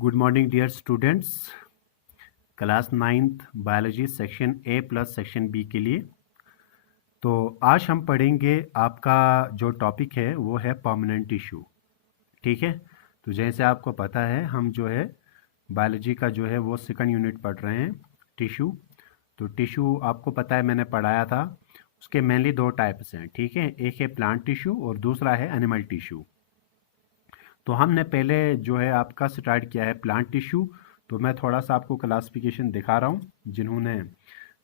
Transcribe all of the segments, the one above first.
Good morning dear students. Class 9th biology section A plus section B के लिए तो आज हम पढ़ेंगे आपका जो टॉपिक है वो है परमानेंट टिश्यू। ठीक है, तो जैसे आपको पता है हम जो है बायोलॉजी का जो है वो सेकंड यूनिट पढ़ रहे हैं टिश्यू। तो टिश्यू आपको पता है मैंने पढ़ाया था, उसके मेनली दो टाइप्स हैं। ठीक है, एक है प्लांट टिश्यू और दूसरा है एनिमल टिश्यू। तो हमने पहले जो है आपका स्टार्ट किया है प्लांट टिश्यू। तो मैं थोड़ा सा आपको क्लासिफिकेशन दिखा रहा हूँ, जिन्होंने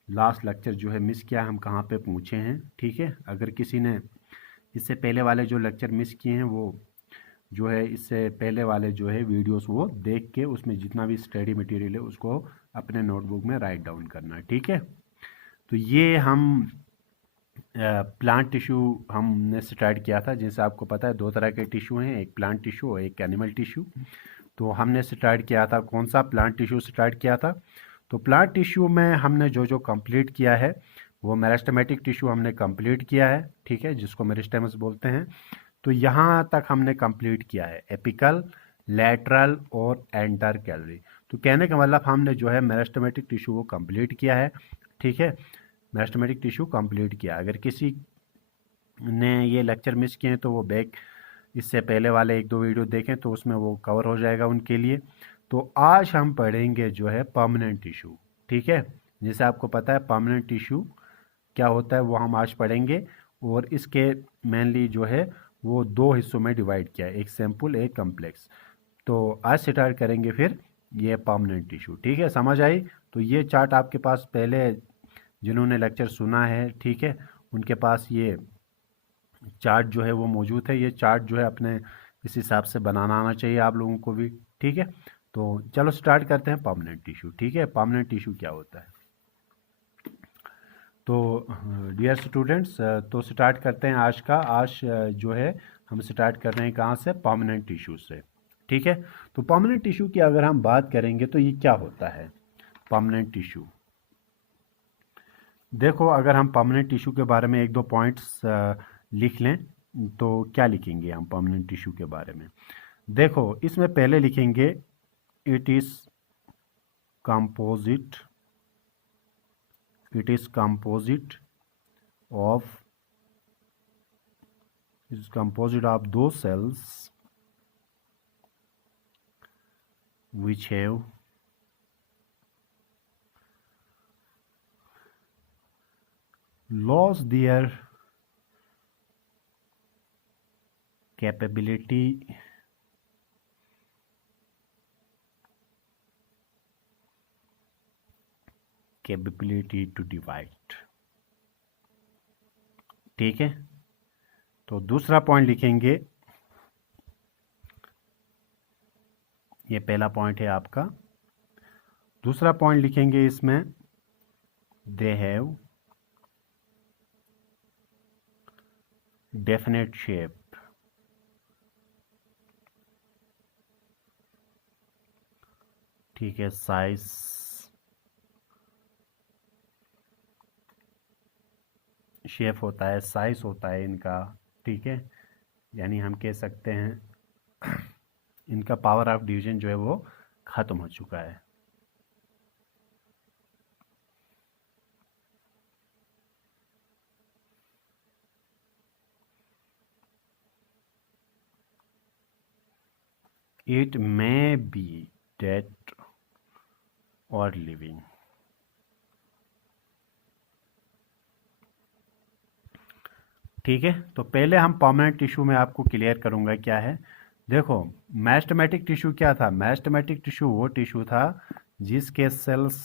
लास्ट लेक्चर जो है मिस किया, हम कहाँ पे पहुँचे हैं। ठीक है, अगर किसी ने इससे पहले वाले जो लेक्चर मिस किए हैं वो जो है इससे पहले वाले जो है वीडियोस वो देख के उसमें जितना भी स्टडी मटेरियल है उसको अपने नोटबुक में राइट डाउन करना। ठीक है, तो ये हम प्लांट टिश्यू हमने स्टार्ट किया था। जैसे आपको पता है दो तरह के टिश्यू हैं, एक प्लांट टिश्यू और एक एनिमल टिश्यू। तो हमने स्टार्ट किया था कौन सा, प्लांट टिश्यू स्टार्ट किया था। तो प्लांट टिश्यू में हमने जो जो कंप्लीट किया है वो मेरिस्टेमेटिक टिश्यू हमने कंप्लीट किया है। ठीक है, जिसको मेरिस्टेमस बोलते हैं। तो यहाँ तक हमने कंप्लीट किया है एपिकल, लैटरल और एंटर कैलोरी। तो कहने का मतलब हमने जो है मेरिस्टेमेटिक टिश्यू वो कंप्लीट किया है। ठीक है, मेरिस्टेमेटिक टिश्यू कंप्लीट किया। अगर किसी ने ये लेक्चर मिस किए हैं तो वो बैक इससे पहले वाले एक दो वीडियो देखें तो उसमें वो कवर हो जाएगा उनके लिए। तो आज हम पढ़ेंगे जो है परमानेंट टिश्यू। ठीक है, जैसे आपको पता है परमानेंट टिश्यू क्या होता है वो हम आज पढ़ेंगे। और इसके मेनली जो है वो दो हिस्सों में डिवाइड किया है, एक सिंपल एक कम्प्लेक्स। तो आज स्टार्ट करेंगे फिर ये परमानेंट टिश्यू। ठीक है, समझ आई। तो ये चार्ट आपके पास पहले जिन्होंने लेक्चर सुना है, ठीक है, उनके पास ये चार्ट जो है वो मौजूद है। ये चार्ट जो है अपने इस हिसाब से बनाना आना चाहिए आप लोगों को भी। ठीक है, तो चलो स्टार्ट करते हैं परमानेंट टिश्यू। ठीक है, परमानेंट टिश्यू क्या होता है। तो डियर स्टूडेंट्स, तो स्टार्ट करते हैं आज का। आज जो है हम स्टार्ट कर रहे हैं कहाँ से, परमानेंट टिश्यू से। ठीक है, तो परमानेंट टिश्यू की अगर हम बात करेंगे तो ये क्या होता है परमानेंट टिश्यू। देखो, अगर हम परमानेंट टिश्यू के बारे में एक दो पॉइंट्स लिख लें तो क्या लिखेंगे हम परमानेंट टिश्यू के बारे में। देखो, इसमें पहले लिखेंगे it is composite, it is composite of, is composite of those cells which have lost their capability to divide। ठीक है, तो दूसरा पॉइंट लिखेंगे, ये पहला पॉइंट है आपका। दूसरा पॉइंट लिखेंगे इसमें दे हैव डेफिनेट शेप। ठीक है, साइज, शेप होता है, साइज होता है इनका। ठीक है, यानी हम कह सकते हैं इनका पावर ऑफ डिवीजन जो है वो खत्म हो चुका है। इट मे बी डेड और लिविंग। ठीक है, तो पहले हम परमानेंट टिश्यू में आपको क्लियर करूंगा क्या है। देखो, मेरिस्टेमेटिक टिश्यू क्या था, मेरिस्टेमेटिक टिश्यू वो टिश्यू था जिसके सेल्स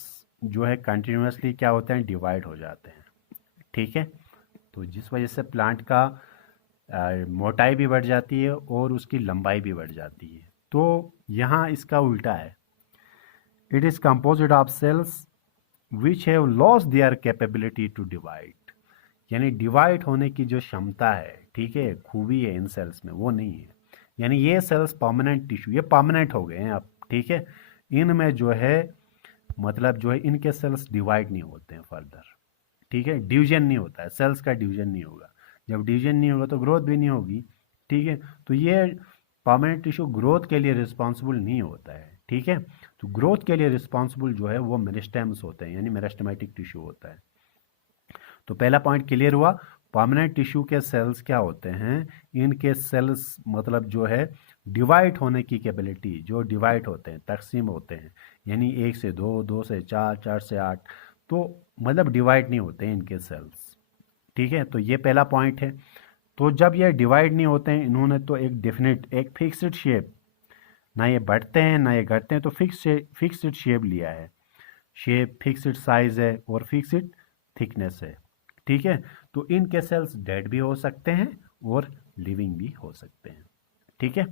जो है कंटिन्यूसली क्या होते हैं, डिवाइड हो जाते हैं। ठीक है, तो जिस वजह से प्लांट का मोटाई भी बढ़ जाती है और उसकी लंबाई भी बढ़ जाती है। तो यहाँ इसका उल्टा है, it is composite of cells which have lost their capability to divide. यानी डिवाइड होने की जो क्षमता है, ठीक है, खूबी है इन सेल्स में, वो नहीं है। यानी ये सेल्स परमानेंट टिश्यू, ये परमानेंट हो गए हैं अब। ठीक है, इनमें जो है मतलब जो है इनके सेल्स डिवाइड नहीं होते हैं फर्दर। ठीक है, डिवीजन नहीं होता है, सेल्स का डिवीजन नहीं होगा। जब डिवीजन नहीं होगा तो ग्रोथ भी नहीं होगी। ठीक है, तो ये परमानेंट टिश्यू ग्रोथ के लिए रिस्पॉन्सिबल नहीं होता है। ठीक है। तो ग्रोथ के लिए रिस्पॉन्सिबल जो है वो मेरिस्टेम्स होते हैं, यानी मेरिस्टेमेटिक टिश्यू होता है। तो पहला पॉइंट क्लियर हुआ। परमानेंट टिश्यू के सेल्स क्या होते हैं, इनके सेल्स मतलब जो है डिवाइड होने की कैपेबिलिटी, जो डिवाइड होते हैं, तकसीम होते हैं, यानी 1 से 2, 2 से 4, 4 से 8, तो मतलब डिवाइड नहीं होते हैं इनके सेल्स। ठीक है, तो ये पहला पॉइंट है। तो जब ये डिवाइड नहीं होते हैं, इन्होंने तो एक डेफिनेट, एक फिक्स्ड शेप, ना ये बढ़ते हैं ना ये घटते हैं, तो फिक्स्ड शेप लिया है, शेप फिक्स्ड साइज है और फिक्स्ड थिकनेस है। ठीक है, तो इनके सेल्स डेड भी हो सकते हैं और लिविंग भी हो सकते हैं। ठीक है,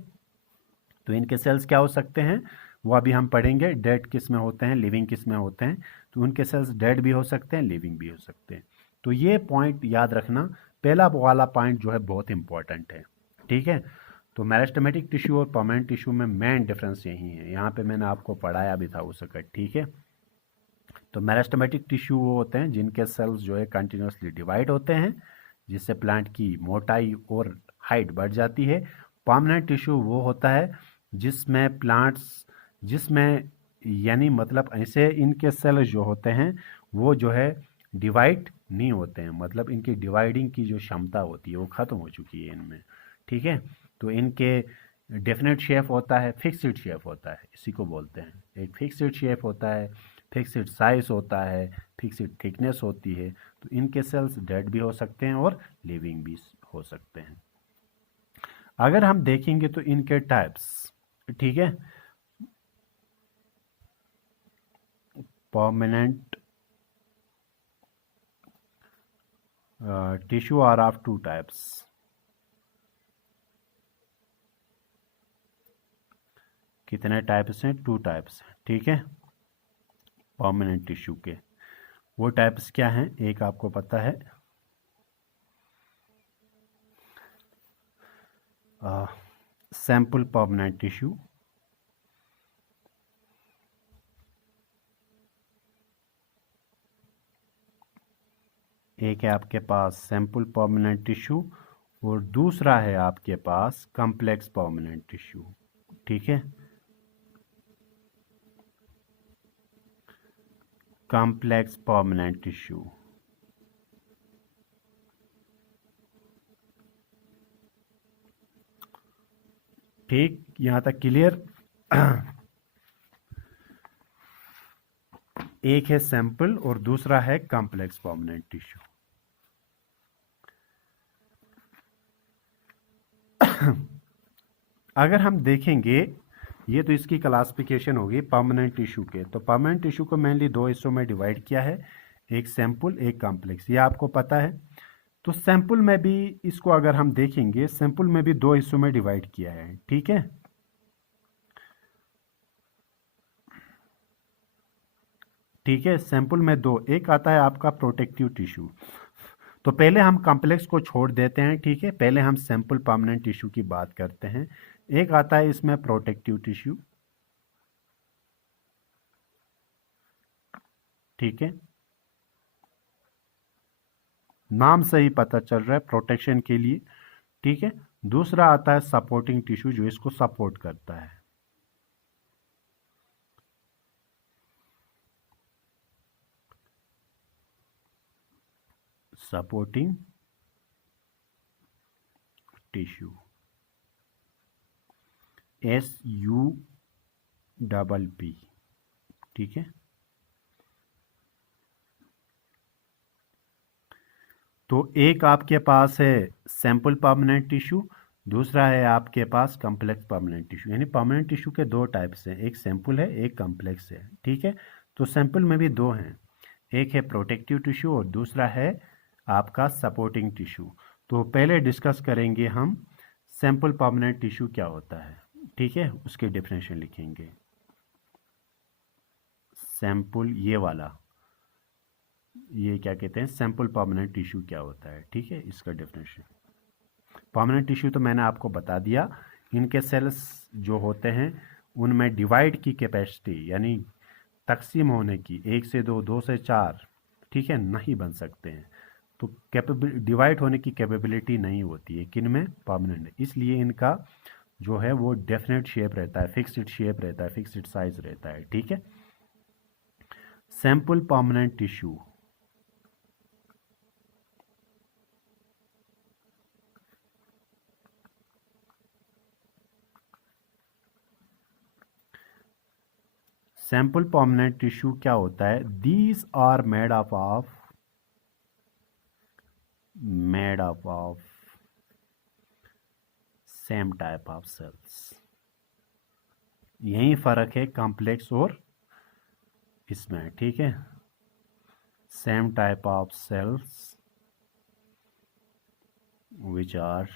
तो इनके सेल्स क्या हो सकते हैं वो अभी हम पढ़ेंगे, डेड किस में होते हैं, लिविंग किस में होते हैं। तो उनके सेल्स डेड भी हो सकते हैं, लिविंग भी हो सकते हैं। तो ये पॉइंट याद रखना, पहला वाला पॉइंट जो है बहुत इंपॉर्टेंट है। ठीक है, तो मेरिस्टेमेटिक टिश्यू और परमानेंट टिश्यू में मेन डिफरेंस यही है, यहाँ पे मैंने आपको पढ़ाया भी था उस वक्त। ठीक है, तो मेरिस्टेमेटिक टिश्यू वो होते हैं जिनके सेल्स जो है कंटिन्यूसली डिवाइड होते हैं, जिससे प्लांट की मोटाई और हाइट बढ़ जाती है। परमानेंट टिश्यू वो होता है जिसमें प्लांट्स, जिसमें यानी मतलब ऐसे इनके सेल जो होते हैं वो जो है डिवाइड नहीं होते हैं, मतलब इनकी डिवाइडिंग की जो क्षमता होती है वो ख़त्म हो चुकी है इनमें। ठीक है, तो इनके डेफिनेट शेप होता है, फिक्स्ड शेप होता है, इसी को बोलते हैं। एक फिक्स्ड शेप होता है, फिक्स्ड साइज होता है, फिक्स्ड थिकनेस होती है। तो इनके सेल्स डेड भी हो सकते हैं और लिविंग भी हो सकते हैं। अगर हम देखेंगे तो इनके टाइप्स, ठीक है, permanent tissue are of 2 types. कितने टाइप्स हैं, 2 टाइप्स हैं। ठीक है, परमानेंट टिश्यू के वो टाइप्स क्या हैं, एक आपको पता है सैंपल परमानेंट टिश्यू, एक है आपके पास सैंपल परमानेंट टिश्यू और दूसरा है आपके पास कॉम्प्लेक्स परमानेंट टिश्यू। ठीक है, कॉम्प्लेक्स परमानेंट टिश्यू। ठीक, यहां तक क्लियर। एक है सैंपल और दूसरा है कॉम्प्लेक्स परमानेंट टिश्यू। अगर हम देखेंगे, ये तो इसकी क्लासिफिकेशन होगी परमानेंट टिश्यू के। तो परमानेंट टिश्यू को मेनली 2 हिस्सों में डिवाइड किया है, एक सैंपल एक कॉम्प्लेक्स, ये आपको पता है। तो सैंपल में भी इसको अगर हम देखेंगे, सैंपल में भी 2 हिस्सों में डिवाइड किया है। ठीक है, ठीक है, सैंपल में 2, एक आता है आपका प्रोटेक्टिव टिश्यू। तो पहले हम कॉम्प्लेक्स को छोड़ देते हैं। ठीक है, पहले हम सैंपल परमानेंट टिश्यू की बात करते हैं। एक आता है इसमें प्रोटेक्टिव टिश्यू। ठीक है, नाम से ही पता चल रहा है प्रोटेक्शन के लिए। ठीक है, दूसरा आता है सपोर्टिंग टिश्यू जो इसको सपोर्ट करता है। Supporting tissue, SUPP। ठीक है, तो एक आपके पास है सैंपल परमानेंट टिश्यू, दूसरा है आपके पास कॉम्प्लेक्स परमानेंट टिश्यू। यानी परमानेंट टिश्यू के 2 टाइप्स हैं, एक सैंपल है एक कॉम्प्लेक्स है। ठीक है, तो सैंपल में भी 2 हैं, एक है प्रोटेक्टिव टिश्यू और दूसरा है आपका सपोर्टिंग टिश्यू। तो पहले डिस्कस करेंगे हम सैंपल परमानेंट टिश्यू क्या होता है। ठीक है, उसके डेफिनेशन लिखेंगे। सैंपल ये वाला, ये क्या कहते हैं, सैंपल परमानेंट टिश्यू क्या होता है। ठीक है, इसका डेफिनेशन। परमानेंट टिश्यू तो मैंने आपको बता दिया, इनके सेल्स जो होते हैं उनमें डिवाइड की कैपेसिटी, यानी तकसीम होने की, 1 से 2, 2 से 4, ठीक है, नहीं बन सकते हैं। तो कैपेबिल डिवाइड होने की कैपेबिलिटी नहीं होती है किन में, परमानेंट। इसलिए इनका जो है वो डेफिनेट शेप रहता है, फिक्स्ड शेप रहता है, फिक्स्ड साइज रहता है, ठीक है। Simple permanent tissue, simple permanent tissue क्या होता है? These are made up of same type of cells. यही फर्क है कॉम्प्लेक्स और इसमें, ठीक है। Same type of cells which are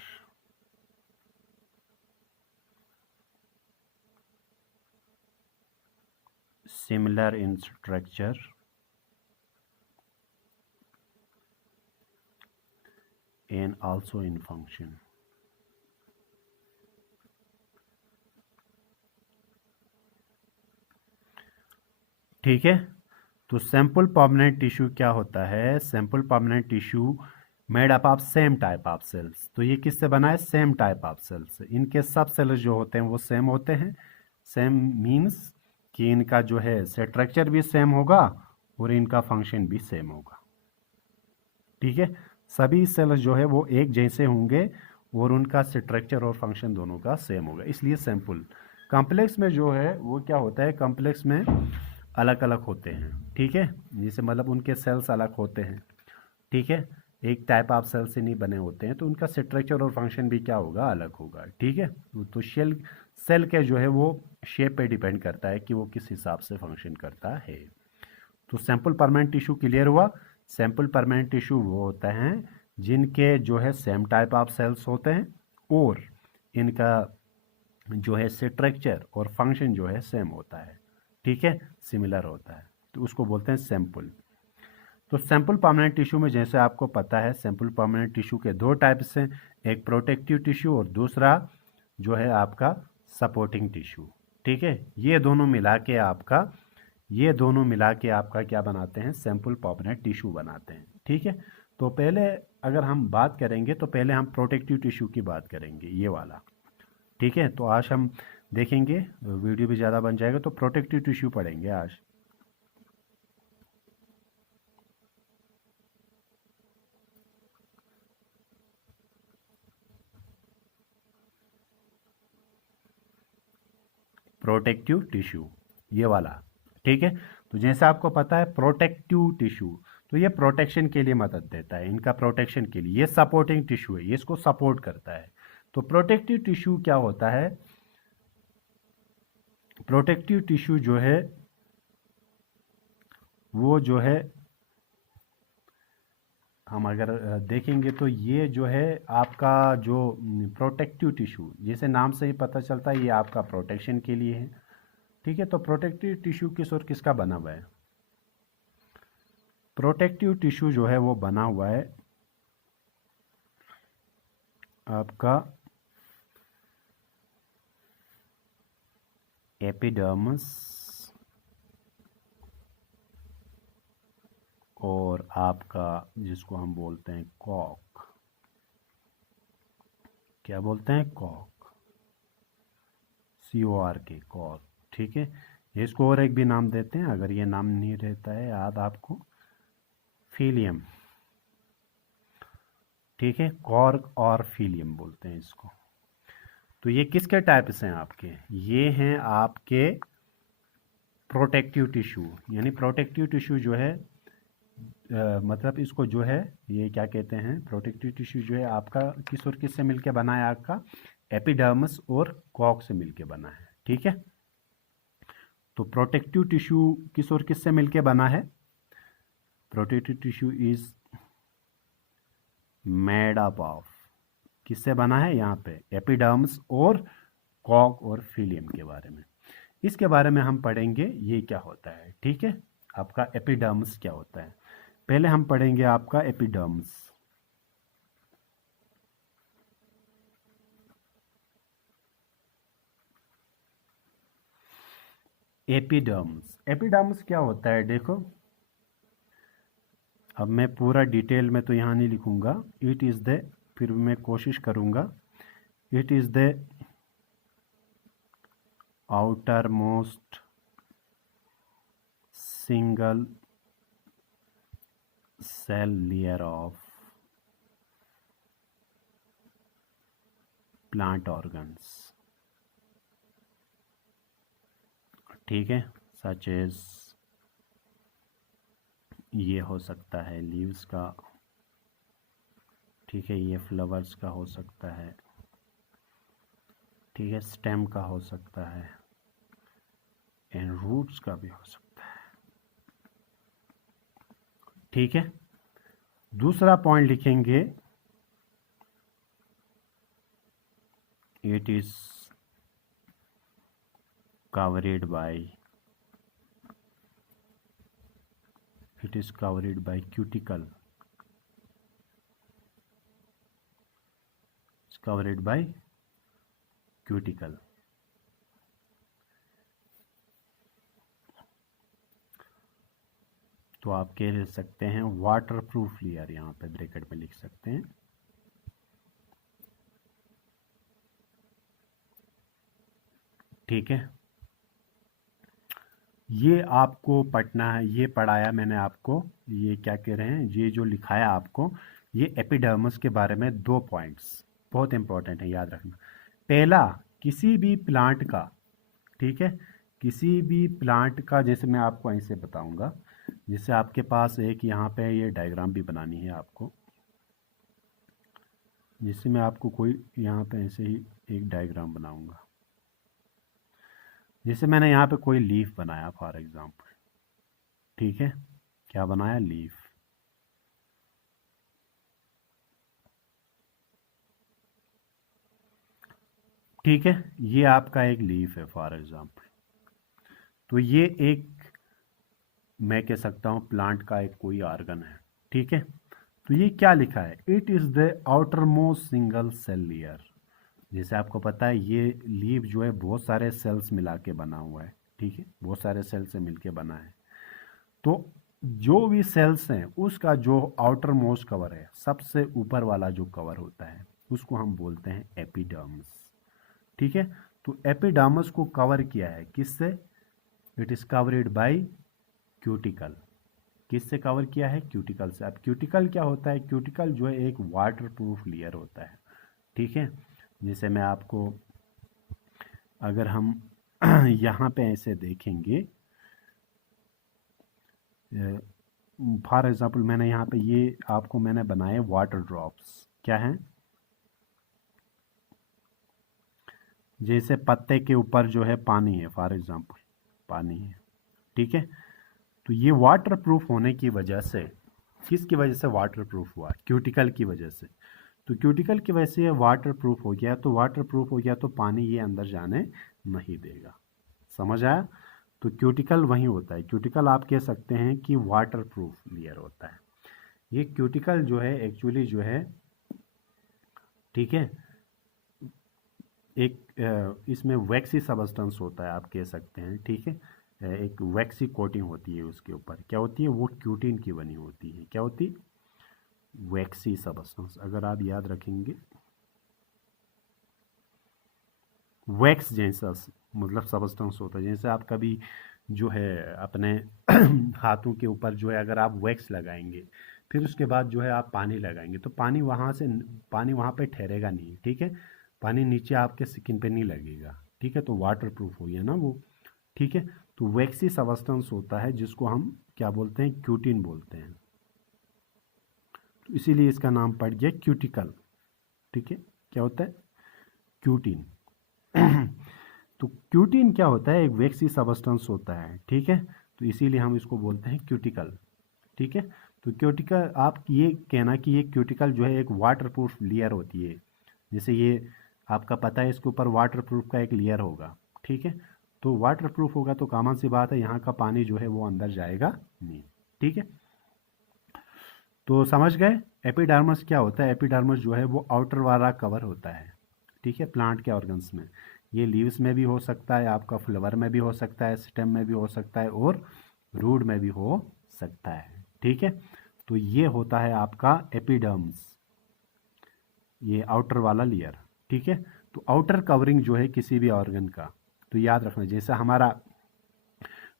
similar in structure and also in function। ठीक है। तो सैंपल परमानेंट टिश्यू क्या होता है? Simple permanent tissue made up of same type of cells. तो ये किससे बना है? Same type of cells. इनके सब सेल्स जो होते हैं वो सेम होते हैं। सेम मीन्स कि इनका जो है स्ट्रक्चर भी सेम होगा और इनका फंक्शन भी सेम होगा, ठीक है। सभी सेल्स जो है वो एक जैसे होंगे और उनका स्ट्रक्चर और फंक्शन दोनों का सेम होगा, इसलिए सैंपल। कॉम्प्लेक्स में जो है वो क्या होता है? कॉम्प्लेक्स में अलग अलग होते हैं, ठीक है। जैसे मतलब उनके सेल्स अलग होते हैं, ठीक है। एक टाइप ऑफ सेल से नहीं बने होते हैं, तो उनका स्ट्रक्चर और फंक्शन भी क्या होगा? अलग होगा, ठीक है। तो सेल के जो है वो शेप पे डिपेंड करता है कि वो किस हिसाब से फंक्शन करता है। तो सैंपल परमानेंट टिश्यू क्लियर हुआ। सैंपल परमानेंट टिश्यू वो होता है जिनके जो है सेम टाइप ऑफ सेल्स होते हैं और इनका जो है स्ट्रक्चर और फंक्शन जो है सेम होता है, ठीक है, सिमिलर होता है, तो उसको बोलते हैं सैंपल। तो सैंपल परमानेंट टिश्यू में जैसे आपको पता है सैंपल परमानेंट टिश्यू के दो टाइप्स हैं, एक प्रोटेक्टिव टिश्यू और दूसरा जो है आपका सपोर्टिंग टिश्यू, ठीक है। ये दोनों मिला के आपका क्या बनाते हैं? सैंपल परमानेंट टिश्यू बनाते हैं, ठीक है। तो पहले अगर हम बात करेंगे तो पहले हम प्रोटेक्टिव टिश्यू की बात करेंगे, ये वाला, ठीक है। तो आज हम देखेंगे, वीडियो भी ज़्यादा बन जाएगा, तो प्रोटेक्टिव टिश्यू पढ़ेंगे आज। प्रोटेक्टिव टिश्यू ये वाला, ठीक है। तो जैसे आपको पता है प्रोटेक्टिव टिश्यू, तो ये प्रोटेक्शन के लिए मदद देता है, इनका प्रोटेक्शन के लिए। ये सपोर्टिंग टिश्यू है, ये इसको सपोर्ट करता है। तो प्रोटेक्टिव टिश्यू क्या होता है? प्रोटेक्टिव टिश्यू जो है वो जो है हम अगर देखेंगे तो ये जो है आपका जो प्रोटेक्टिव टिश्यू, जैसे नाम से ही पता चलता है ये आपका प्रोटेक्शन के लिए है, ठीक है। तो प्रोटेक्टिव टिश्यू किस और किसका बना हुआ है? प्रोटेक्टिव टिश्यू जो है वो बना हुआ है आपका एपिडर्मिस और आपका जिसको हम बोलते हैं कॉक, क्या बोलते हैं? कॉक, CORK, कॉक, ठीक है। इसको और एक भी नाम देते हैं, अगर ये नाम नहीं रहता है याद आपको, फीलियम, ठीक है। कॉर्क और फीलियम बोलते हैं इसको। तो ये किसके टाइप्स हैं आपके? ये हैं आपके प्रोटेक्टिव टिश्यू, यानी प्रोटेक्टिव टिश्यू जो है मतलब इसको जो है ये क्या कहते हैं? प्रोटेक्टिव टिश्यू जो है आपका किस और किस से मिलके बना है? आपका एपिडर्मिस और कॉक से मिलके बना है, ठीक है। तो प्रोटेक्टिव टिश्यू किस और किस से मिलके बना है? Protective tissue is made up of, किससे बना है? यहाँ पे एपिडर्मिस और कॉक और फीलियम के बारे में, इसके बारे में हम पढ़ेंगे ये क्या होता है, ठीक है। आपका एपिडर्मिस क्या होता है पहले हम पढ़ेंगे, आपका एपिडर्मिस। एपिडर्मिस क्या होता है? देखो अब मैं पूरा डिटेल में तो यहाँ नहीं लिखूंगा, इट इज़ द, फिर भी मैं कोशिश करूँगा, it is the outer most single cell layer of plant organs, ठीक है, सच एज ये हो सकता है लीव्स का, ठीक है, ये फ्लावर्स का हो सकता है, ठीक है, स्टेम का हो सकता है, एंड रूट्स का भी हो सकता है, ठीक है। दूसरा पॉइंट लिखेंगे, it is covered by cuticle, it's covered by cuticle। तो आप कह सकते हैं वाटर प्रूफ लेयर, यहाँ पे ब्रैकेट में लिख सकते हैं, ठीक है। ये आपको पढ़ना है, ये पढ़ाया मैंने आपको, ये क्या कह रहे हैं, ये जो लिखाया आपको, ये एपिडर्मिस के बारे में 2 पॉइंट्स बहुत इंपॉर्टेंट है, याद रखना। पहला, किसी भी प्लांट का, ठीक है, किसी भी प्लांट का, जैसे मैं आपको ऐसे बताऊंगा, जैसे आपके पास एक यहाँ पे ये डायग्राम भी बनानी है आपको, जिससे मैं आपको कोई यहाँ पे ऐसे ही एक डायग्राम बनाऊंगा, जैसे मैंने यहाँ पे कोई लीफ बनाया फॉर एग्जांपल, ठीक है, क्या बनाया, लीफ, ठीक है, ये आपका एक लीफ है फॉर एग्जांपल। तो ये एक, मैं कह सकता हूँ प्लांट का एक कोई ऑर्गन है, ठीक है। तो ये क्या लिखा है, it is the outer most single cell layer. जैसे आपको पता है ये लीफ जो है बहुत सारे सेल्स मिला के बना हुआ है, ठीक है, बहुत सारे सेल से मिलके बना है। तो जो भी सेल्स हैं उसका जो आउटर मोस्ट कवर है, सबसे ऊपर वाला जो कवर होता है, उसको हम बोलते हैं एपिडर्मिस, ठीक है। तो एपिडर्मिस को कवर किया है किससे, it is covered by cuticle. किससे कवर किया है, क्यूटिकल से। अब क्यूटिकल क्या होता है, क्यूटिकल जो है एक वाटर प्रूफ लेयर होता है, ठीक है। जैसे मैं आपको, अगर हम यहाँ पे ऐसे देखेंगे, फॉर एग्जांपल मैंने यहाँ पे ये आपको मैंने बनाए वाटर ड्रॉप्स, क्या हैं, जैसे पत्ते के ऊपर जो है पानी है, फॉर एग्जांपल पानी है, ठीक है। तो ये वाटर प्रूफ होने की वजह से, किसकी वजह से वाटर प्रूफ हुआ, क्यूटिकल की वजह से। तो क्यूटिकल की वजह से ये वाटर प्रूफ हो गया, तो वाटर प्रूफ हो गया तो पानी ये अंदर जाने नहीं देगा, समझ आया। तो क्यूटिकल वही होता है, क्यूटिकल आप कह सकते हैं कि वाटर प्रूफ लेयर होता है। ये क्यूटिकल जो है एक्चुअली जो है, ठीक है, एक इसमें वैक्सी सबस्टेंस होता है, आप कह सकते हैं, ठीक है, एक वैक्सी कोटिंग होती है उसके ऊपर, क्या होती है, वो क्यूटिन की बनी होती है, क्या होती, वैक्सी सबस्टेंस। अगर आप याद रखेंगे, वैक्स जैसा मतलब सबस्टेंस होता है। जैसे आप कभी जो है अपने हाथों के ऊपर जो है अगर आप वैक्स लगाएंगे, फिर उसके बाद जो है आप पानी लगाएंगे, तो पानी वहाँ पे ठहरेगा नहीं, ठीक है, पानी नीचे आपके स्किन पे नहीं लगेगा, ठीक है। तो वाटर प्रूफ हो गया ना वो, ठीक है। तो वैक्सी सबस्टेंस होता है जिसको हम क्या बोलते हैं, क्यूटिन बोलते हैं। तो इसीलिए इसका नाम पड़ गया क्यूटिकल, ठीक है। क्या होता है, क्यूटिन। तो क्यूटिन क्या होता है, एक वैक्सी सबस्टेंस होता है, ठीक है। तो इसीलिए हम इसको बोलते हैं क्यूटिकल, ठीक है। तो क्यूटिकल, आप ये कहना कि ये क्यूटिकल जो है एक वाटर प्रूफ लेयर होती है, जैसे ये आपका पता है इसके ऊपर वाटर प्रूफ का एक लेयर होगा, ठीक है। तो वाटर प्रूफ होगा तो कॉमन सी बात है यहाँ का पानी जो है वो अंदर जाएगा नहीं, ठीक है। तो समझ गए एपिडर्मिस क्या होता है, एपिडर्मिस जो है वो आउटर वाला कवर होता है, ठीक है, प्लांट के ऑर्गन्स में। ये लीव्स में भी हो सकता है, आपका फ्लावर में भी हो सकता है, स्टेम में भी हो सकता है, और रूट में भी हो सकता है, ठीक है। तो ये होता है आपका एपिडर्मिस, ये आउटर वाला लेयर, ठीक है। तो आउटर कवरिंग जो है किसी भी ऑर्गन का, तो तो याद रखना, जैसे हमारा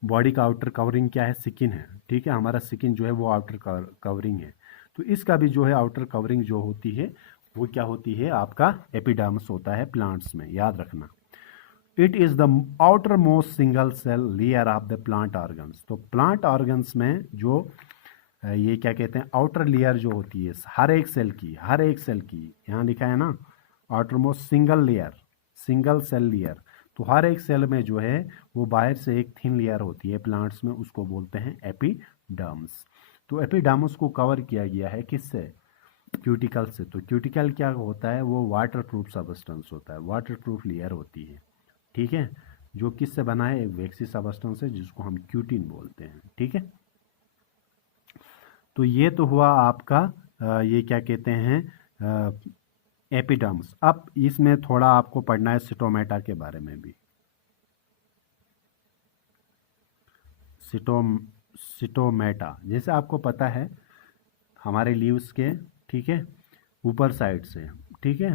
बॉडी का आउटर कवरिंग क्या है, स्किन है, ठीक है, हमारा स्किन जो है वो आउटर कवरिंग है, तो इसका भी जो है आउटर कवरिंग जो होती है वो क्या होती है, आपका एपिडर्मिस होता है प्लांट्स में, याद रखना। It is the outer most single cell layer of the plant organs. तो प्लांट ऑर्गन्स में जो ये क्या कहते हैं, आउटर लेयर जो होती है हर एक सेल की, यहाँ लिखा है ना outer most single layer, single cell layer, तो हर एक सेल में जो है वो बाहर से एक थिन लेयर होती है प्लांट्स में, उसको बोलते हैं एपिडर्म्स। तो एपिडर्मिस को कवर किया गया है किससे, क्यूटिकल से। तो क्यूटिकल क्या होता है, वो वाटर प्रूफ सब्सटेंस होता है, वाटर प्रूफ लेयर होती है, ठीक है, जो किससे बना है, एक वैक्सी सब्सटेंस है जिसको हम क्यूटिन बोलते हैं, ठीक है। तो ये तो हुआ आपका ये क्या कहते हैं एपिडर्म्स। अब इसमें थोड़ा आपको पढ़ना है सिटोमेटा के बारे में भी। सिटोमेटा जैसे आपको पता है हमारे लीव्स के, ठीक है, ऊपर साइड से, ठीक है,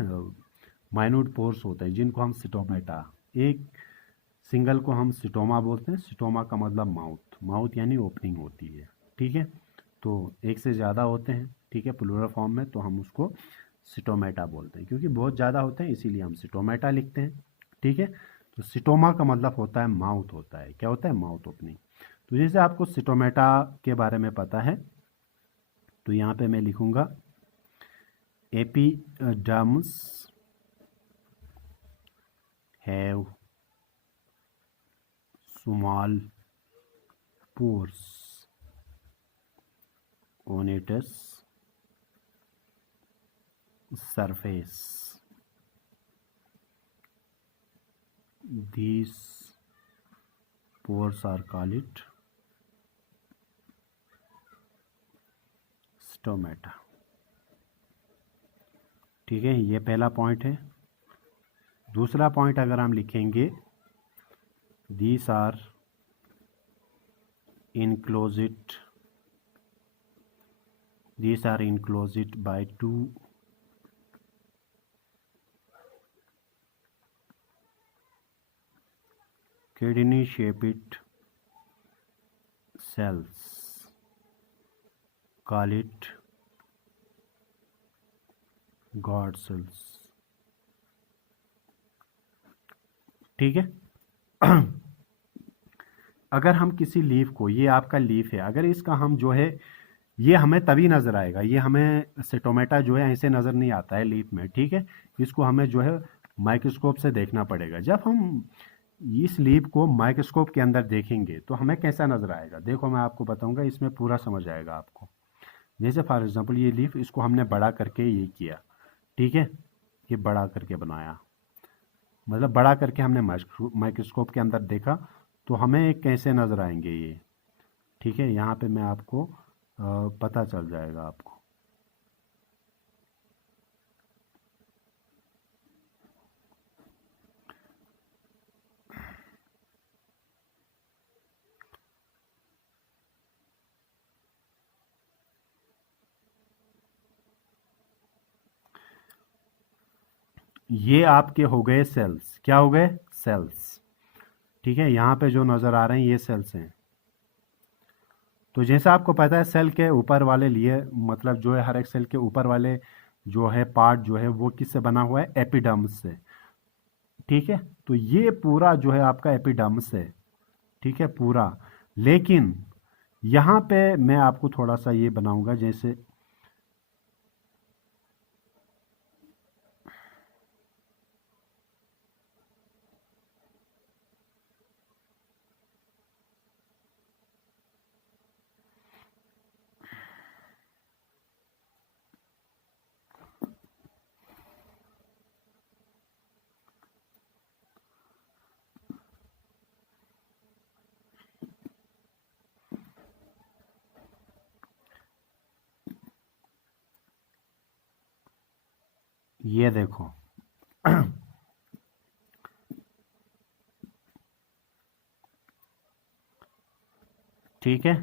माइन्यूट पोर्स होते हैं जिनको हम सिटोमेटा, एक सिंगल को हम सिटोमा बोलते हैं, सिटोमा का मतलब माउथ यानी ओपनिंग होती है, ठीक है, तो एक से ज़्यादा होते हैं, ठीक है, प्लूरल फॉर्म में, तो हम उसको सिटोमेटा बोलते हैं, क्योंकि बहुत ज़्यादा होते हैं इसीलिए हम सिटोमेटा लिखते हैं, ठीक है। तो सिटोमा का मतलब होता है माउथ होता है, क्या होता है, माउथ ओपनिंग। तो जैसे आपको सिटोमेटा के बारे में पता है, तो यहाँ पे मैं लिखूँगा epidermis have small pores on its surface. These pores are called stomata, ठीक है, ये पहला पॉइंट है। दूसरा पॉइंट अगर हम लिखेंगे, these are enclosed by two kidney shaped cells, call it God cells, ठीक है। अगर हम किसी लीफ को, ये आपका लीफ है, अगर इसका हम जो है, ये हमें तभी नज़र आएगा, ये हमें सिटोमेटा जो है ऐसे नज़र नहीं आता है लीफ में, ठीक है, इसको हमें जो है माइक्रोस्कोप से देखना पड़ेगा। जब हम इस लीफ को माइक्रोस्कोप के अंदर देखेंगे तो हमें कैसा नज़र आएगा, देखो मैं आपको बताऊंगा, इसमें पूरा समझ आएगा आपको। जैसे फॉर एग्जांपल ये लीफ, इसको हमने बड़ा करके ये किया, ठीक है, ये बड़ा करके बनाया, मतलब बड़ा करके हमने माइक्रोस्कोप के अंदर देखा, तो हमें कैसे नज़र आएंगे ये, ठीक है, यहाँ पे मैं आपको पता चल जाएगा आपको। ये आपके हो गए सेल्स, क्या हो गए, सेल्स, ठीक है, यहाँ पे जो नज़र आ रहे हैं ये सेल्स हैं। तो जैसा आपको पता है सेल के ऊपर वाले लिए, मतलब जो है हर एक सेल के ऊपर वाले जो है पार्ट जो है वो किससे बना हुआ है, एपिडर्मिस से, ठीक है। तो ये पूरा जो है आपका एपिडर्मिस है, ठीक है, पूरा। लेकिन यहाँ पे मैं आपको थोड़ा सा ये बनाऊंगा, जैसे ये देखो ठीक है,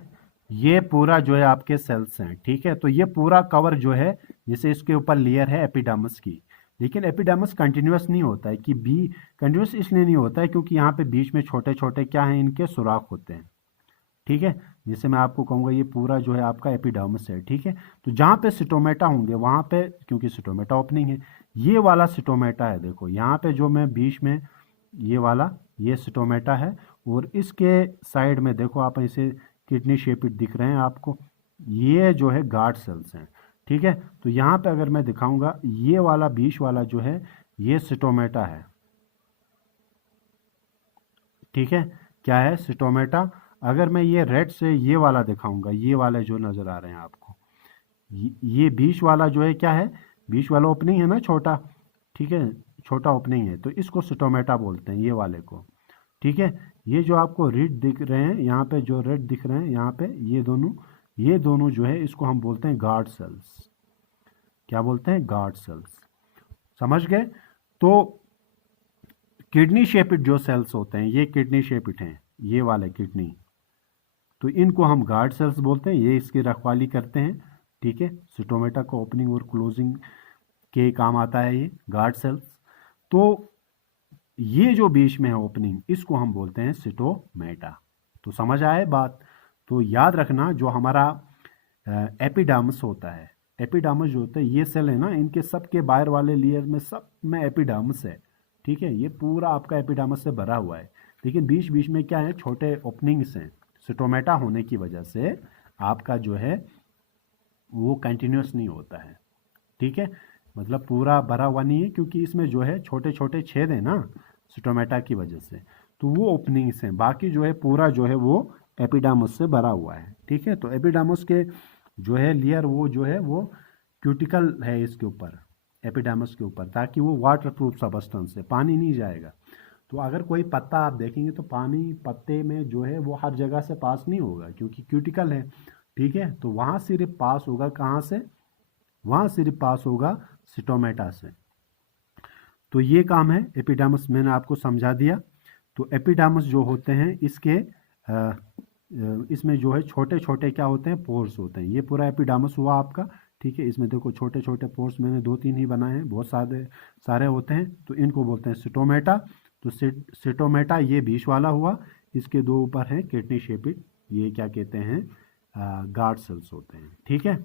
ये पूरा जो है आपके सेल्स हैं, ठीक है, तो ये पूरा कवर जो है, जैसे इसके ऊपर लेयर है एपिडर्मिस की, लेकिन एपिडर्मिस कंटिन्यूस नहीं होता है कि बी कंटिन्यूस इसलिए नहीं होता है क्योंकि यहाँ पे बीच में छोटे छोटे क्या हैं, इनके सुराख होते हैं। ठीक है, जिससे मैं आपको कहूँगा ये पूरा जो है आपका एपिडर्मिस है। ठीक है, तो जहाँ पे सिटोमेटा होंगे वहाँ पे, क्योंकि सिटोमेटा ओपनिंग है, ये वाला सिटोमेटा है। देखो यहाँ पे जो मैं बीच में ये वाला ये सिटोमेटा है, और इसके साइड में देखो आप ऐसे किडनी शेपिड दिख रहे हैं आपको, ये जो है गार्ड सेल्स हैं। ठीक है, तो यहाँ पे अगर मैं दिखाऊंगा ये वाला बीच वाला जो है ये सिटोमेटा है। ठीक है, क्या है, सिटोमेटा। अगर मैं ये रेड से ये वाला दिखाऊंगा, ये वाले जो नज़र आ रहे हैं आपको, ये बीच वाला जो है क्या है, बीच वाला ओपनिंग है ना छोटा। ठीक है, छोटा ओपनिंग है, तो इसको सिटोमेटा बोलते हैं ये वाले को। ठीक है, ये जो आपको रेड दिख रहे हैं यहाँ पे, जो रेड दिख रहे हैं यहाँ पे, ये दोनों जो है इसको हम बोलते हैं गार्ड सेल्स। क्या बोलते हैं, गार्ड सेल्स। समझ गए। तो किडनी शेपिड जो सेल्स होते हैं, ये किडनी शेपिड हैं, ये वाले किडनी, तो इनको हम गार्ड सेल्स बोलते हैं, ये इसकी रखवाली करते हैं। ठीक है, सिटोमेटा को ओपनिंग और क्लोजिंग के काम आता है ये गार्ड सेल्स। तो ये जो बीच में है ओपनिंग, इसको हम बोलते हैं सिटोमेटा। तो समझ आए बात। तो याद रखना जो हमारा एपिडर्मिस होता है, एपिडर्मिस जो होता है, ये सेल है ना, इनके सबके बाहर वाले लेयर में सब में एपिडर्मिस है। ठीक है, ये पूरा आपका एपिडर्मिस से भरा हुआ है, लेकिन बीच बीच में क्या है, छोटे ओपनिंग्स हैं। सिटोमेटा होने की वजह से आपका जो है वो कंटिन्यूस नहीं होता है। ठीक है, मतलब पूरा भरा हुआ नहीं है, क्योंकि इसमें जो है छोटे छोटे छेद हैं ना सिटोमेटा की वजह से, तो वो ओपनिंग्स हैं। बाकी जो है पूरा जो है वो एपिडर्मिस से भरा हुआ है। ठीक है, तो एपिडर्मिस के जो है लेयर वो जो है वो क्यूटिकल है इसके ऊपर, एपिडर्मिस के ऊपर, ताकि वो वाटर प्रूफ सब्सटेंस है, पानी नहीं जाएगा। तो अगर कोई पत्ता आप देखेंगे तो पानी पत्ते में जो है वो हर जगह से पास नहीं होगा, क्योंकि क्यूटिकल है। ठीक है, तो वहाँ सिर्फ पास होगा, कहाँ से, वहाँ सिर्फ पास होगा सिटोमेटा से। तो ये काम है एपिडर्मिस, मैंने आपको समझा दिया। तो एपिडर्मिस जो होते हैं इसके इसमें जो है छोटे छोटे क्या होते हैं, पोर्स होते हैं। ये पूरा एपिडर्मिस हुआ आपका। ठीक है, इसमें देखो छोटे छोटे पोर्स मैंने 2-3 ही बनाए हैं, बहुत सारे होते हैं, तो इनको बोलते हैं सिटोमेटा। तो सिटोमेटा ये बीच वाला हुआ, इसके दो ऊपर हैं किडनी शेपिड, ये क्या कहते हैं, गार्ड सेल्स होते हैं। ठीक है,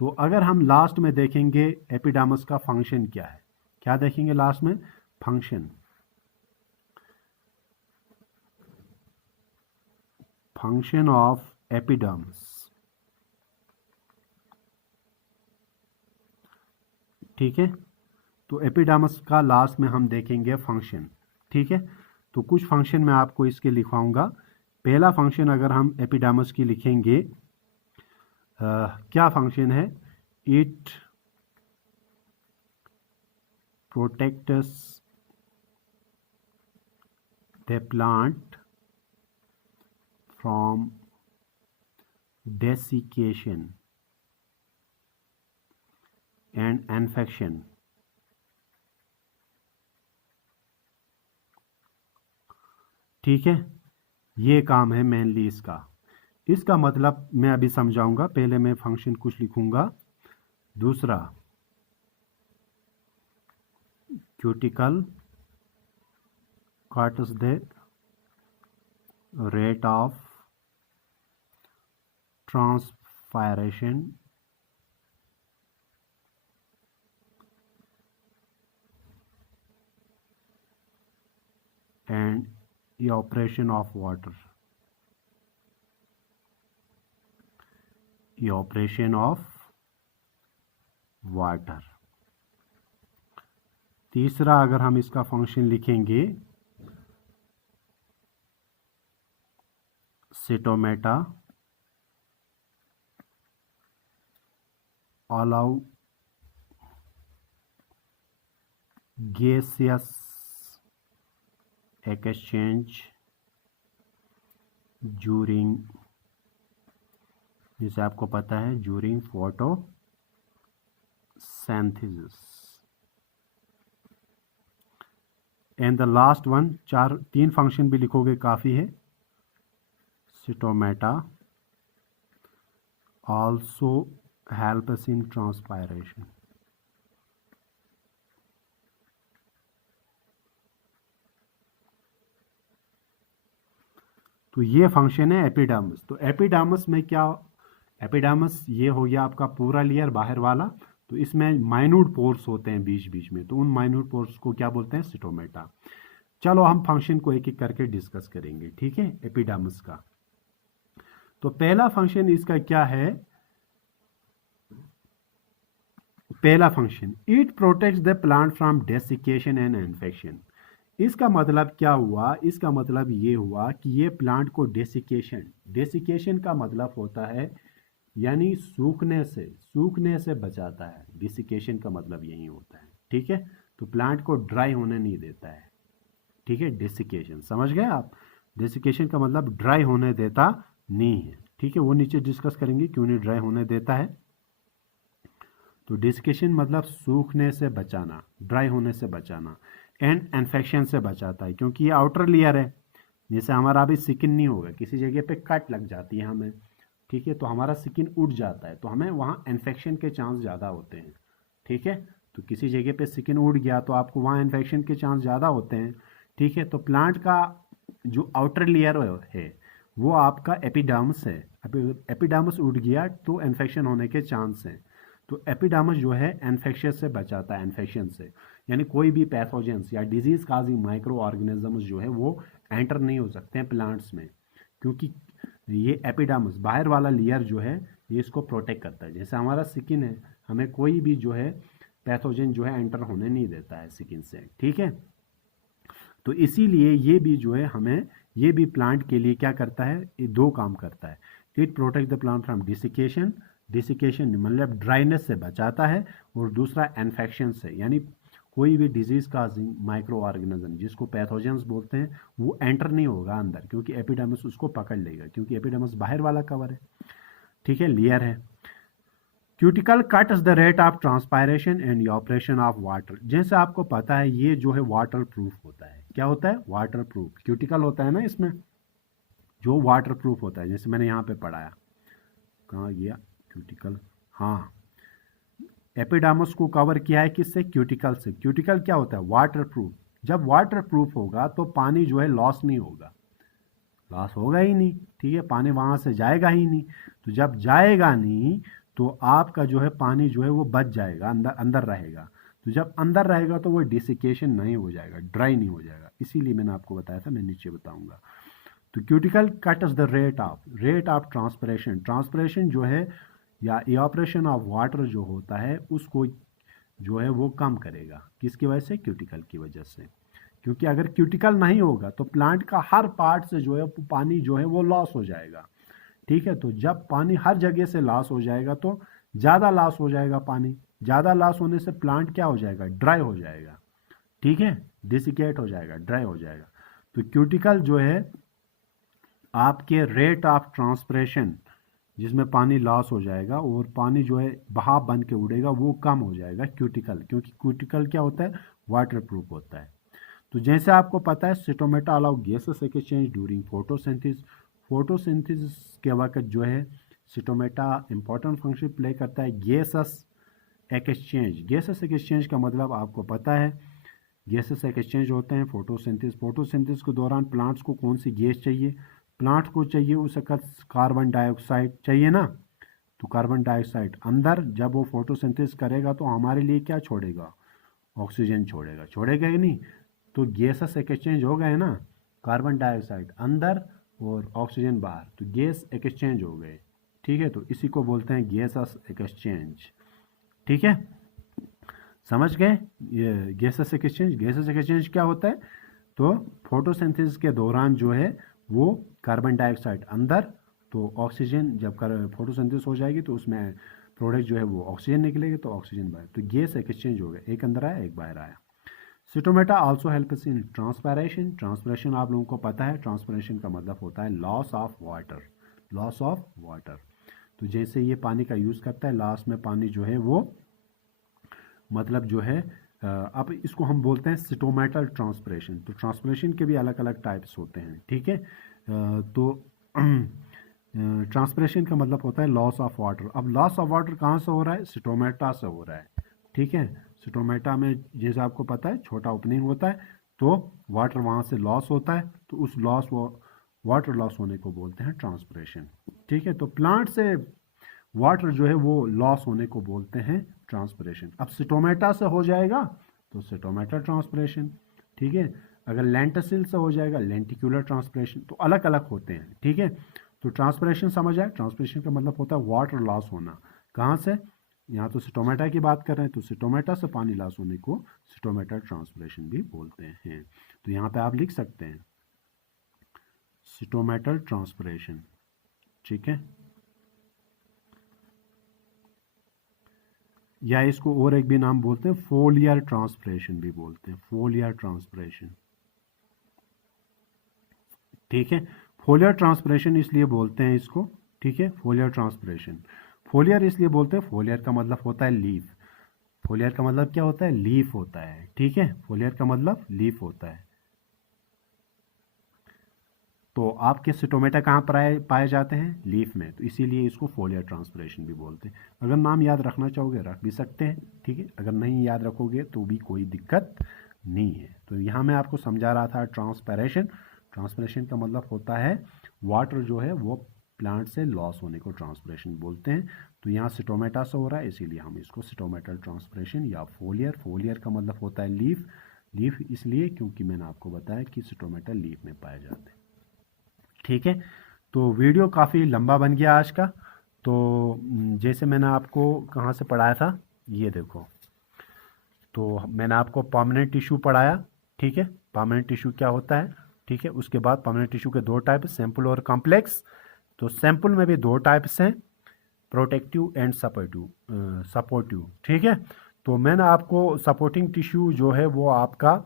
तो अगर हम लास्ट में देखेंगे एपिडर्मिस का फंक्शन क्या है, क्या देखेंगे लास्ट में, फंक्शन ऑफ एपिडर्मिस। ठीक है, तो एपिडर्मिस का लास्ट में हम देखेंगे फंक्शन। ठीक है, तो कुछ फंक्शन मैं आपको इसके लिखवाऊंगा। पहला फंक्शन अगर हम एपिडर्मिस की लिखेंगे, क्या फंक्शन है, it protects the plant from desiccation and infection। ठीक है, ये काम है मेनली इसका मतलब मैं अभी समझाऊंगा। पहले मैं फंक्शन कुछ लिखूंगा। दूसरा, cuticle cuts the rate of transpiration and evaporation of water, evaporation of water। तीसरा अगर हम इसका फंक्शन लिखेंगे, सिटोमेटा allow gaseous exchange during, जिसे आपको पता है, during photosynthesis। And the last one, 3 function भी लिखोगे काफ़ी है। सिटोमेटा also help us in transpiration। तो ये फंक्शन है एपिडर्मिस। तो एपिडर्मिस में क्या, एपिडर्मिस ये हो गया आपका पूरा लेयर बाहर वाला, तो इसमें माइन्यूट पोर्स होते हैं बीच बीच में, तो उन माइन्यूट पोर्स को क्या बोलते हैं, स्टोमेटा। चलो हम फंक्शन को एक एक करके डिस्कस करेंगे, ठीक है, एपिडर्मिस का। तो पहला फंक्शन इसका क्या है, पहला function, it protects the plant from desiccation and infection. इसका मतलब क्या हुआ, इसका मतलब ये हुआ कि ये प्लांट को डेसिकेशन, डेसिकेशन का मतलब होता है यानी सूखने से बचाता है, डेसिकेशन का मतलब यही होता है, ठीक है। तो प्लांट को ड्राई होने नहीं देता है, ठीक है, डेसिकेशन समझ गए आप। डेसिकेशन का मतलब ड्राई होने देता नहीं है, ठीक है, वो नीचे डिस्कस करेंगे क्यों नहीं ड्राई होने देता है। तो डेसिकेशन मतलब सूखने से बचाना, ड्राई होने से बचाना, एंड इन्फेक्शन से बचाता है, क्योंकि ये आउटर लेयर है। जैसे हमारा अभी स्किन नहीं होगा, किसी जगह पे कट लग जाती है हमें, ठीक है, तो हमारा स्किन उठ जाता है, तो हमें वहाँ इन्फेक्शन के चांस ज़्यादा होते हैं, ठीक है। तो किसी जगह पे स्किन उड़ गया तो आपको वहाँ इन्फेक्शन के चांस ज़्यादा होते हैं, ठीक है। तो प्लांट का जो आउटर लेयर है वो आपका एपिडर्मिस है। एपिडर्मिस उड़ गया तो इन्फेक्शन होने के चांस हैं। तो एपिडर्मिस जो है इन्फेक्शन से बचाता है, इन्फेक्शन से, यानी कोई भी पैथोजेंस या डिजीज काजिंग माइक्रो ऑर्गेनिजम्स जो है वो एंटर नहीं हो सकते हैं प्लांट्स में, क्योंकि ये एपिडर्मिस बाहर वाला लेयर जो है ये इसको प्रोटेक्ट करता है। जैसे हमारा स्किन है, हमें कोई भी जो है पैथोजन जो है एंटर होने नहीं देता है स्किन से, ठीक है। तो इसीलिए ये भी जो है हमें, ये भी प्लांट के लिए क्या करता है, ये दो काम करता है। It protect the plant from desiccation, desiccation मतलब ड्राइनेस से बचाता है, और दूसरा इन्फेक्शन से, यानी कोई भी डिजीज काजिंग माइक्रो ऑर्गेनिज्म जिसको पैथोजेंस बोलते हैं वो एंटर नहीं होगा अंदर, क्योंकि एपिडर्मिस उसको पकड़ लेगा, क्योंकि एपिडर्मिस बाहर वाला कवर है, ठीक है, लेयर है। Cuticle cuts the rate of transpiration and evaporation of water. जैसे आपको पता है ये जो है वाटर प्रूफ होता है, क्या होता है, वाटर प्रूफ। क्यूटिकल होता है ना इसमें जो वाटर प्रूफ होता है, जैसे मैंने यहाँ पे पढ़ाया, कहाँ गया क्यूटिकल, हाँ, एपिडर्मिस को कवर किया है किससे, क्यूटिकल से। क्यूटिकल क्या होता है, वाटर प्रूफ। जब वाटर प्रूफ होगा तो पानी जो है लॉस नहीं होगा, लॉस होगा ही नहीं, ठीक है, पानी वहाँ से जाएगा ही नहीं। तो जब जाएगा नहीं तो आपका जो है पानी जो है वो बच जाएगा, अंदर अंदर रहेगा। तो जब अंदर रहेगा तो वो डिसिकेशन नहीं हो जाएगा, ड्राई नहीं हो जाएगा, इसीलिए मैंने आपको बताया था, मैं नीचे बताऊंगा। तो cuticle cuts the rate of transpiration. Transpiration जो है या इवापोरेशन ऑफ वाटर जो होता है उसको जो है वो कम करेगा, किसकी वजह से, क्यूटिकल की वजह से। क्योंकि अगर क्यूटिकल नहीं होगा तो प्लांट का हर पार्ट से जो है पानी जो है वो लॉस हो जाएगा, ठीक है। तो जब पानी हर जगह से लॉस हो जाएगा तो ज़्यादा लॉस हो जाएगा पानी, ज़्यादा लॉस होने से प्लांट क्या हो जाएगा, ड्राई हो जाएगा, ठीक है, डिसिकेट हो जाएगा, ड्राई हो जाएगा। तो क्यूटिकल जो है आपके रेट ऑफ ट्रांसपरेशन जिसमें पानी लॉस हो जाएगा और पानी जो है बहाव बन के उड़ेगा वो कम हो जाएगा क्यूटिकल, क्योंकि क्यूटिकल क्या होता है, वाटर प्रूफ होता है। तो जैसे आपको पता है stomata allow gases exchange during photosynthesis. Photosynthesis के वक्त जो है सिटोमेटा इंपॉर्टेंट फंक्शन प्ले करता है गैसेस एक्सचेंज। गैसेस एक्सचेंज का मतलब आपको पता है, गैसेस एक्सचेंज होते हैं फोटोसिंथेसिस। फोटोसिंथेसिस के दौरान प्लांट्स को कौन सी गैस चाहिए, प्लांट्स को चाहिए उस वक्त कार्बन डाइऑक्साइड चाहिए ना। तो कार्बन डाइऑक्साइड अंदर जब वो फोटोसिंथेसिस करेगा तो हमारे लिए क्या छोड़ेगा, ऑक्सीजन छोड़ेगा, छोड़ेगा कि नहीं। तो गैसेस एक्सचेंज हो गए ना, कार्बन डाइऑक्साइड अंदर और ऑक्सीजन बाहर, तो गैस एक्सचेंज हो गए, ठीक है। तो इसी को बोलते हैं गैसेस एक्सचेंज, ठीक है, समझ गए। ये गैसेस एक्सचेंज, गैसेस एक्सचेंज क्या होता है, तो फोटोसिंथेसिस के दौरान जो है वो कार्बन डाइऑक्साइड अंदर, तो ऑक्सीजन जब फोटोसिंथेसिस हो जाएगी तो उसमें प्रोडक्ट जो है वो ऑक्सीजन निकलेगा, तो ऑक्सीजन बाहर, तो गैस एक्सचेंज हो गया, एक अंदर आया एक बाहर आया। Stomata also helps in transpiration. Transpiration आप लोगों को पता है, ट्रांसपायरेशन का मतलब होता है loss of water, loss of water. तो जैसे ये पानी का यूज़ करता है, लास्ट में पानी जो है वो मतलब जो है अब इसको हम बोलते हैं सिटोमेटल ट्रांसपिरेशन। तो ट्रांसपिरेशन के भी अलग अलग टाइप्स होते हैं, ठीक है। तो ट्रांसपिरेशन का मतलब होता है लॉस ऑफ वाटर। अब लॉस ऑफ वाटर कहाँ से हो रहा है, सिटोमेटा से हो रहा है, ठीक है। सिटोमेटा में जैसे आपको पता है छोटा ओपनिंग होता है, तो वाटर वहाँ से लॉस होता है, तो उस लॉस वाटर लॉस होने को बोलते हैं ट्रांसपिरेशन। ठीक है, तो प्लांट से वाटर जो है वो लॉस होने को बोलते हैं ट्रांसपिरेशन। अब स्टोमेटा से हो जाएगा तो स्टोमेटा ट्रांसपिरेशन। ठीक है, अगर लेंटिसिल से हो जाएगा लेंटिकुलर ट्रांसपिरेशन। तो अलग अलग होते हैं। ठीक है, तो ट्रांसपिरेशन समझ आए। ट्रांसपिरेशन का मतलब होता है वाटर लॉस होना। कहाँ से? यहाँ तो स्टोमेटा की बात कर रहे हैं, तो स्टोमेटा से पानी लॉस होने को स्टोमेटा ट्रांसपिरेशन भी बोलते हैं। तो यहाँ पे आप लिख सकते हैं स्टोमेटल ट्रांसपिरेशन। ठीक है, या इसको और एक भी नाम बोलते हैं फोलियर ट्रांसपिरेशन भी बोलते हैं, फोलियर ट्रांसपिरेशन। ठीक है, फोलियर ट्रांसपिरेशन इसलिए बोलते हैं इसको। ठीक है, फोलियर ट्रांसपिरेशन। फोलियर इसलिए बोलते हैं, फोलियर का मतलब होता है लीफ। फोलियर का मतलब क्या होता है? लीफ होता है। ठीक है, फोलियर का मतलब लीफ होता है। तो आपके स्टोमेटा कहाँ पर पाए जाते हैं? लीफ में, तो इसीलिए इसको फोलियर ट्रांसपिरेशन भी बोलते हैं। अगर नाम याद रखना चाहोगे रख भी सकते हैं। ठीक है, अगर नहीं याद रखोगे तो भी कोई दिक्कत नहीं है। तो यहाँ मैं आपको समझा रहा था ट्रांसपिरेशन। ट्रांसपिरेशन का मतलब होता है वाटर जो है वो प्लांट से लॉस होने को ट्रांसपिरेशन बोलते हैं। तो यहाँ स्टोमेटा से हो रहा है, इसीलिए हम इसको स्टोमेटल ट्रांसपिरेशन या फोलियर। फोलियर का मतलब होता है लीफ। लीफ इसलिए क्योंकि मैंने आपको बताया कि स्टोमेटा लीफ में पाए जाते हैं। ठीक है, तो वीडियो काफ़ी लंबा बन गया आज का। तो जैसे मैंने आपको कहाँ से पढ़ाया था, ये देखो। तो मैंने आपको परमानेंट टिश्यू पढ़ाया। ठीक है, परमानेंट टिश्यू क्या होता है। ठीक है, उसके बाद परमानेंट टिश्यू के दो टाइप, सैंपल और कॉम्प्लेक्स। तो सैंपल में भी दो टाइप्स हैं, प्रोटेक्टिव एंड सपोर्टिव। ठीक है, तो मैंने आपको सपोर्टिंग टिश्यू जो है वो आपका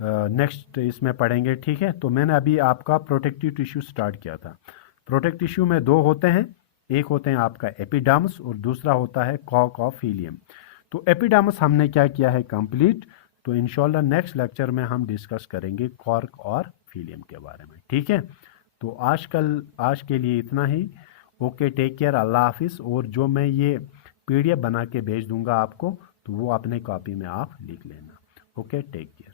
नेक्स्ट इसमें पढ़ेंगे। ठीक है, तो मैंने अभी आपका प्रोटेक्टिव टिश्यू स्टार्ट किया था। प्रोटेक्टिव टिश्यू में दो होते हैं, एक होते हैं आपका एपिडर्मिस और दूसरा होता है कॉर्क ऑफ इलियम। तो एपिडर्मिस हमने क्या किया है कंप्लीट। तो इंशाल्लाह नेक्स्ट लेक्चर में हम डिस्कस करेंगे कॉर्क और फीलियम के बारे में। ठीक है, तो आज के लिए इतना ही। ओके, टेक केयर, अल्लाह हाफिज़। और जो मैं ये PDF बना के भेज दूंगा आपको, तो वो अपने कॉपी में आप लिख लेना। Okay, take care.